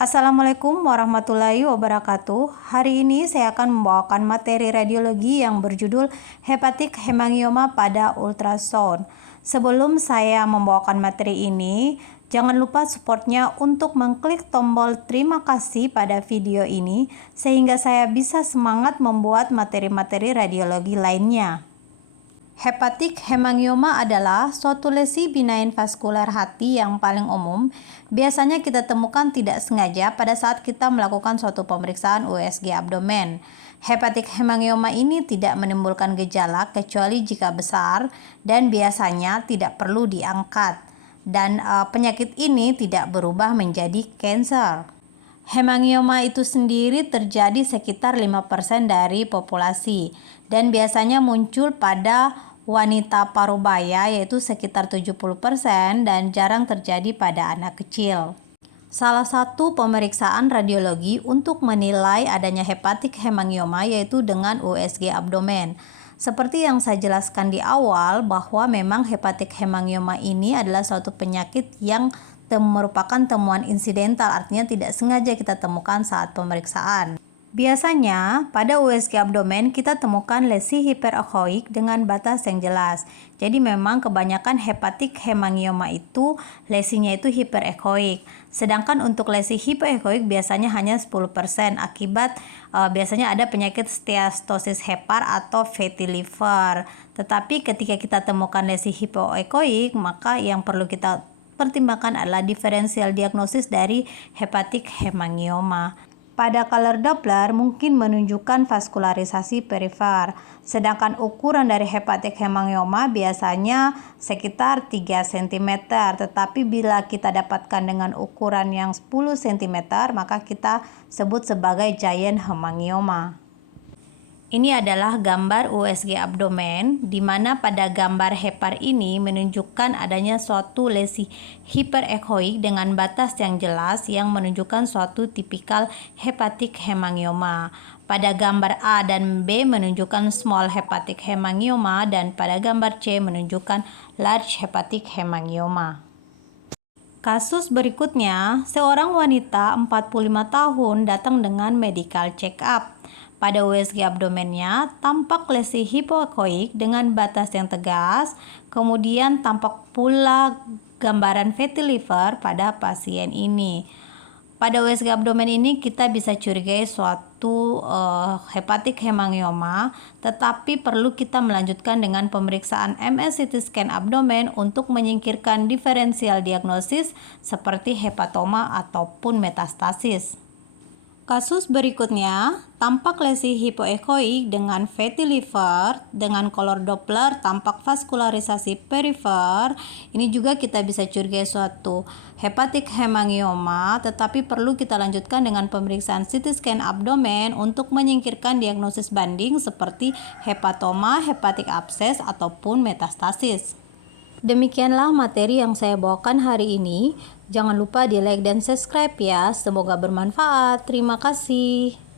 Assalamualaikum warahmatullahi wabarakatuh. Hari ini saya akan membawakan materi radiologi yang berjudul hepatik hemangioma pada ultrasound. Sebelum saya membawakan materi ini, jangan lupa supportnya untuk mengklik tombol terima kasih pada video ini sehingga saya bisa semangat membuat materi-materi radiologi lainnya. Hepatik hemangioma adalah suatu lesi binain vaskular hati yang paling umum. Biasanya kita temukan tidak sengaja pada saat kita melakukan suatu pemeriksaan USG abdomen. Hepatik hemangioma ini tidak menimbulkan gejala kecuali jika besar dan biasanya tidak perlu diangkat. Dan penyakit ini tidak berubah menjadi kanker. Hemangioma itu sendiri terjadi sekitar 5% dari populasi dan biasanya muncul pada wanita parubaya yaitu sekitar 70% dan jarang terjadi pada anak kecil. Salah satu pemeriksaan radiologi untuk menilai adanya hepatik hemangioma yaitu dengan USG abdomen. Seperti yang saya jelaskan di awal bahwa memang hepatik hemangioma ini adalah suatu penyakit yang merupakan temuan insidental, artinya tidak sengaja kita temukan saat pemeriksaan. Biasanya pada USG abdomen kita temukan lesi hiperechoik dengan batas yang jelas. Jadi memang kebanyakan hepatik hemangioma itu lesinya itu hiperechoik. Sedangkan untuk lesi hipoechoik biasanya hanya 10% akibat biasanya ada penyakit steatosis hepar atau fatty liver. Tetapi ketika kita temukan lesi hipoechoik, maka yang perlu kita pertimbangkan adalah diferensial diagnosis dari hepatik hemangioma. Pada color Doppler mungkin menunjukkan vaskularisasi perifer, sedangkan ukuran dari hepatik hemangioma biasanya sekitar 3 cm, tetapi bila kita dapatkan dengan ukuran yang 10 cm, maka kita sebut sebagai giant hemangioma. Ini adalah gambar USG abdomen, di mana pada gambar hepar ini menunjukkan adanya suatu lesi hiperechoik dengan batas yang jelas yang menunjukkan suatu tipikal hepatik hemangioma. Pada gambar A dan B menunjukkan small hepatic hemangioma dan pada gambar C menunjukkan large hepatic hemangioma. Kasus berikutnya, seorang wanita 45 tahun datang dengan medical check up. Pada USG abdomennya tampak lesi hipoechoik dengan batas yang tegas, kemudian tampak pula gambaran fatty liver pada pasien ini. Pada USG abdomen ini kita bisa curigai suatu hepatik hemangioma, tetapi perlu kita melanjutkan dengan pemeriksaan MS CT scan abdomen untuk menyingkirkan diferensial diagnosis seperti hepatoma ataupun metastasis. Kasus berikutnya, tampak lesi hipoechoik dengan fatty liver, dengan color Doppler tampak vaskularisasi perifer. Ini juga kita bisa curigai suatu hepatik hemangioma, tetapi perlu kita lanjutkan dengan pemeriksaan CT scan abdomen untuk menyingkirkan diagnosis banding seperti hepatoma, hepatik abses, ataupun metastasis. Demikianlah materi yang saya bawakan hari ini. Jangan lupa di like dan subscribe ya. Semoga bermanfaat. Terima kasih.